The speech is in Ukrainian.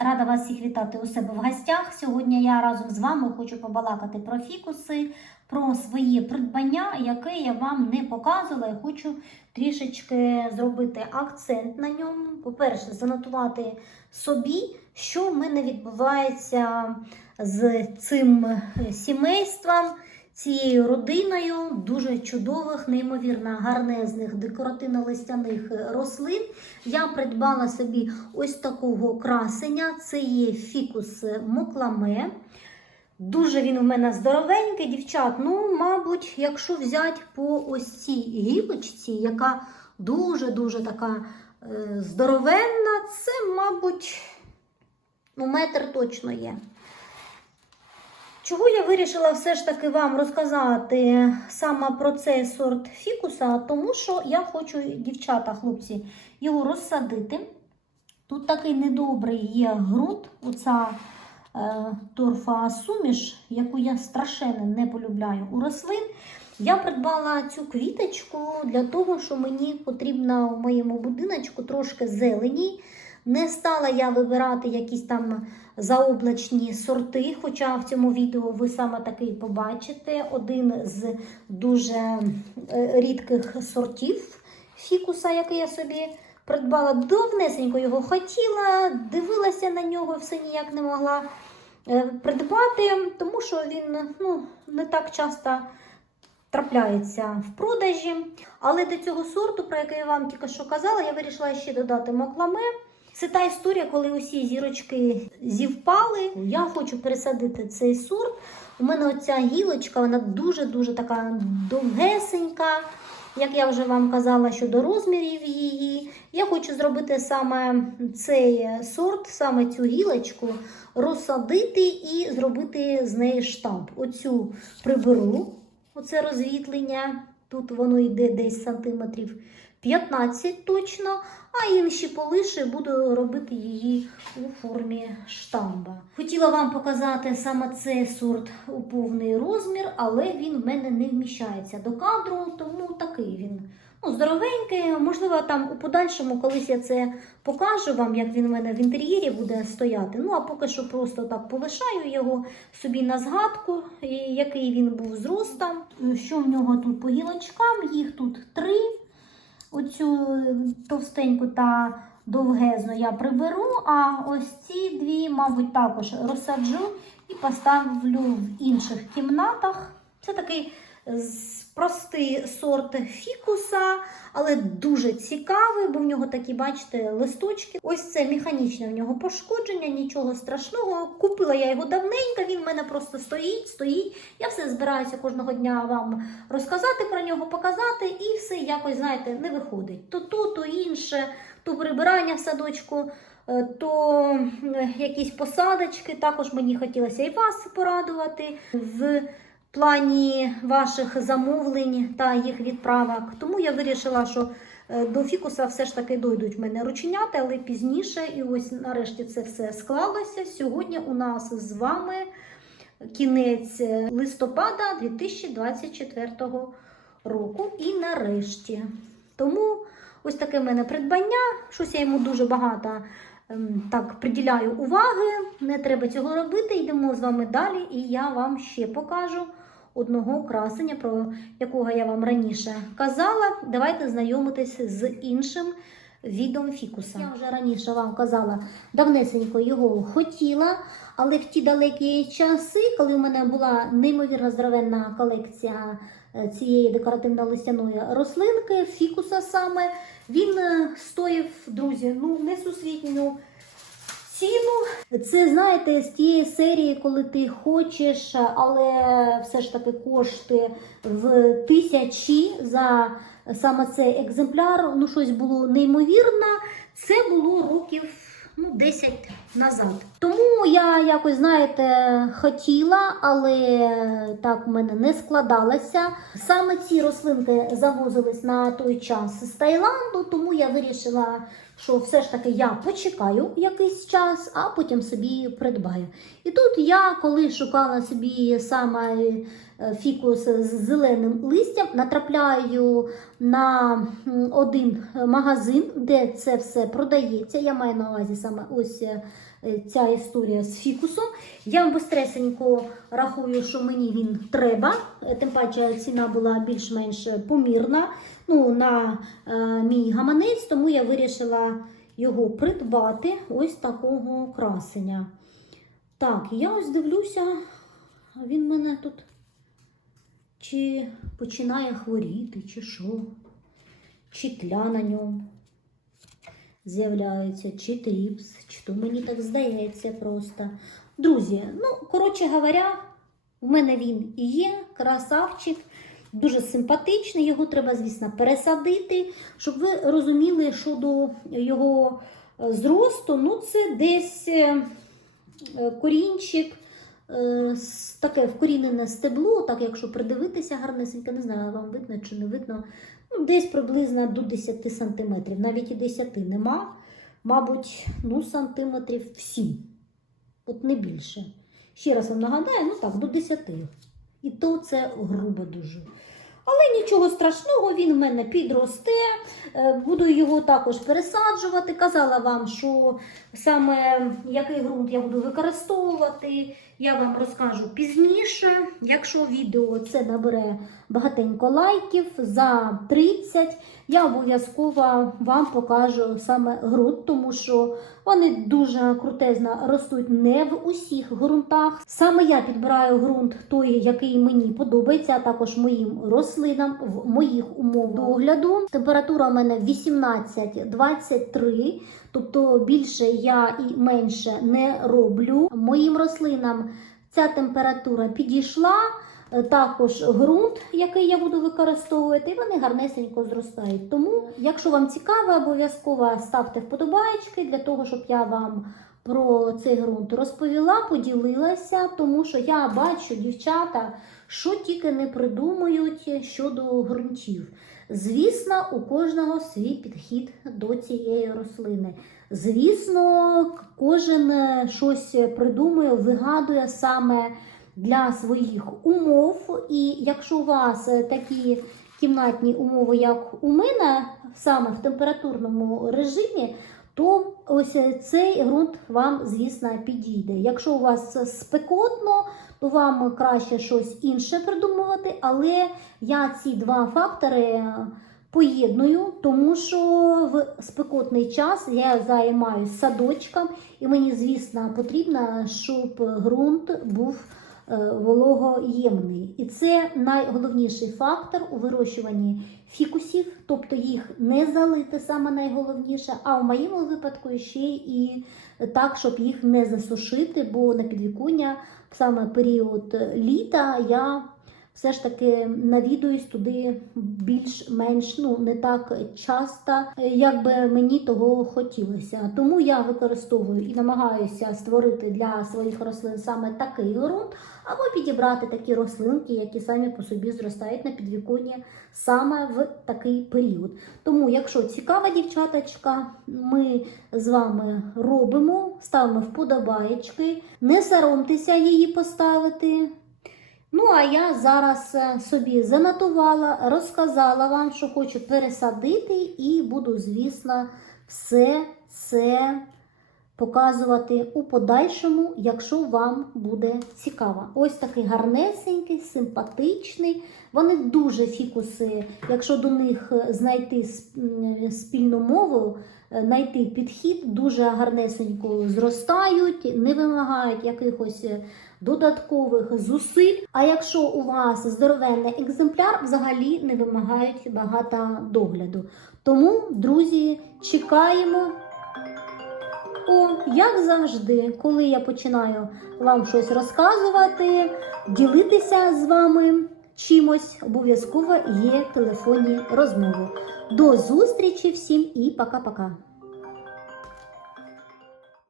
рада вас всіх вітати у себе в гостях. Сьогодні я разом з вами хочу побалакати про фікуси, про своє придбання, яке я вам не показувала. Я хочу трішечки зробити акцент на ньому. По-перше, занотувати собі, що в мене відбувається з цим сімейством. Цією родиною дуже чудових, неймовірно гарнезних декоративно-листяних рослин. Я придбала собі ось такого красення. Це є фікус мокламе. Дуже він у мене здоровенький, дівчат. Ну, мабуть, якщо взяти по ось цій гілочці, яка дуже-дуже така е, здоровенна, це, мабуть, ну, метр точно є. Чого я вирішила все ж таки вам розказати саме про цей сорт фікуса? Тому що я хочу, дівчата, хлопці, його розсадити. Тут такий недобрий є ґрунт, оця е, торфа суміш, яку я страшенно не полюбляю у рослин. Я придбала цю квіточку для того, що мені потрібно в моєму будиночку трошки зелені. Не стала я вибирати якісь там заоблачні сорти, хоча в цьому відео ви саме такий побачите. Один з дуже е, рідких сортів фікуса, який я собі придбала. Давнесенько його хотіла, дивилася на нього, все ніяк не могла е, придбати, тому що він ну, не так часто трапляється в продажі. Але до цього сорту, про який я вам тільки що казала, я вирішила ще додати макламе. Це та історія, коли усі зірочки зівпали. Я хочу пересадити цей сорт. У мене оця гілочка, вона дуже-дуже така довгесенька. Як я вже вам казала щодо розмірів її, я хочу зробити саме цей сорт, саме цю гілочку, розсадити і зробити з неї штамп. Оцю приберу, оце розвітлення. Тут воно йде десь сантиметрів 15 точно, а інші полиши буду робити її у формі штамба. Хотіла вам показати саме цей сорт у повний розмір, але він в мене не вміщається до кадру, тому такий він. Ну, здоровенький, можливо, там у подальшому колись я це покажу вам, як він у мене в інтер'єрі буде стояти. Ну, а поки що просто так полишаю його собі на згадку, який він був зростом. Що в нього тут по гілочкам? Їх тут три. Оцю товстеньку та довгезну я приберу, а ось ці дві, мабуть, також розсаджу і поставлю в інших кімнатах. Це такий простий сорт фікуса, але дуже цікавий, бо в нього такі, бачите, листочки. Ось це механічне в нього пошкодження, нічого страшного. Купила я його давненько, він в мене просто стоїть, стоїть. Я все збираюся кожного дня вам розказати про нього, показати, і все якось, знаєте, не виходить. То то, то інше, то прибирання в садочку. е, То якісь посадочки, також мені хотілося і вас порадувати в плані ваших замовлень та їх відправок. Тому я вирішила, що е, до фікуса все ж таки дойдуть в мене рученята, але пізніше. І ось нарешті це все склалося. Сьогодні у нас з вами кінець листопада 2024 року. І нарешті. Тому ось таке в мене придбання. Щось я йому дуже багато ем, так приділяю уваги. Не треба цього робити. Йдемо з вами далі, і я вам ще покажу одного красення, про якого я вам раніше казала. Давайте знайомитись з іншим відом фікуса. Я вже раніше вам казала, давнесенько його хотіла, але в ті далекі часи, коли в мене була неймовірно здоровенна колекція е, цієї декоративно-листяної рослинки, фікуса саме, він е, стоїв, друзі, ну несусвітню ціну. Це, знаєте, з тієї серії, коли ти хочеш, але все ж таки кошти в тисячі за саме цей екземпляр. Ну, щось було неймовірне. Це було років ну, 10 назад. Тому я якось, знаєте, хотіла, але так в мене не складалося. Саме ці рослинки завозились на той час з Таїланду, тому я вирішила, що все ж таки я почекаю якийсь час, а потім собі придбаю. І тут я, коли шукала собі саме фікус з зеленим листям. Натрапляю на один магазин, де це все продається. Я маю на увазі саме ось е, ця історія з фікусом. Я бистресенько рахую, що мені він треба. Е, Тим паче ціна була більш-менш помірна ну, на е, мій гаманець, тому я вирішила його придбати ось такого красення. Так, я ось дивлюся, він мене тут чи починає хворіти, чи що, чи тля на ньому з'являється, чи тріпс, чи то мені так здається просто. Друзі, ну, коротше говоря, в мене він і є, красавчик, дуже симпатичний. Його треба, звісно, пересадити, щоб ви розуміли, що до його е, зросту, ну, це десь е, корінчик. Е, Таке вкорінене стебло, так якщо придивитися гарнесенько, не знаю, вам видно чи не видно, ну, десь приблизно до 10 сантиметрів, навіть і 10 нема, мабуть, ну, сантиметрів 7, от не більше. Ще раз вам нагадаю, ну так, до 10. І то це грубо дуже. Але нічого страшного, він в мене підросте. Е, Буду його також пересаджувати. Казала вам, що саме який ґрунт я буду використовувати, я вам розкажу пізніше. Якщо відео це набере багатенько лайків за 30, я обов'язково вам покажу саме ґрунт, тому що вони дуже крутезно ростуть не в усіх ґрунтах. Саме я підбираю ґрунт той, який мені подобається, а також моїм рослинам в моїх умовах догляду. Температура у мене 18-23, тобто більше я і менше не роблю. Моїм рослинам ця температура підійшла. Е, Також ґрунт, який я буду використовувати, вони гарнесенько зростають. Тому, якщо вам цікаво, обов'язково ставте вподобайки для того, щоб я вам про цей ґрунт розповіла, поділилася, тому що я бачу, дівчата, що тільки не придумують щодо ґрунтів. Звісно, у кожного свій підхід до цієї рослини. Звісно, кожен е, щось придумує, вигадує саме для своїх умов. І якщо у вас е, такі кімнатні умови, як у мене, саме в температурному режимі, то ось цей ґрунт вам, звісно, підійде. Якщо у вас спекотно, то вам краще щось інше придумувати, але я ці два фактори е, поєдную, тому що в спекотний час я займаюся садочком, і мені, звісно, потрібно, щоб ґрунт був вологоємний. І це найголовніший фактор у вирощуванні фікусів, тобто їх не залити саме найголовніше, а в моєму випадку ще і так, щоб їх не засушити, бо на підвіконня саме період літа я все ж таки навідуюсь туди більш-менш ну не так часто, як би мені того хотілося. Тому я використовую і намагаюся створити для своїх рослин саме такий ґрунт, або підібрати такі рослинки, які самі по собі зростають на підвіконні саме в такий період. Тому, якщо цікава дівчаточка, ми з вами робимо, ставимо вподобаєчки, не соромтеся її поставити. Ну, а я зараз е, собі занотувала, розказала вам, що хочу пересадити, і буду, звісно, все це показувати у подальшому, якщо вам буде цікаво. Ось такий гарнесенький, симпатичний. Вони дуже фікуси, якщо до них е, знайти спільну мову, е, знайти підхід, дуже гарнесенько зростають, не вимагають якихось додаткових зусиль. А якщо у вас здоровенний екземпляр, взагалі не вимагають багато догляду. Тому, друзі, чекаємо. О, як завжди, коли я починаю вам щось розказувати, ділитися з вами чимось, обов'язково є телефонні розмови. До зустрічі всім і пока-пока.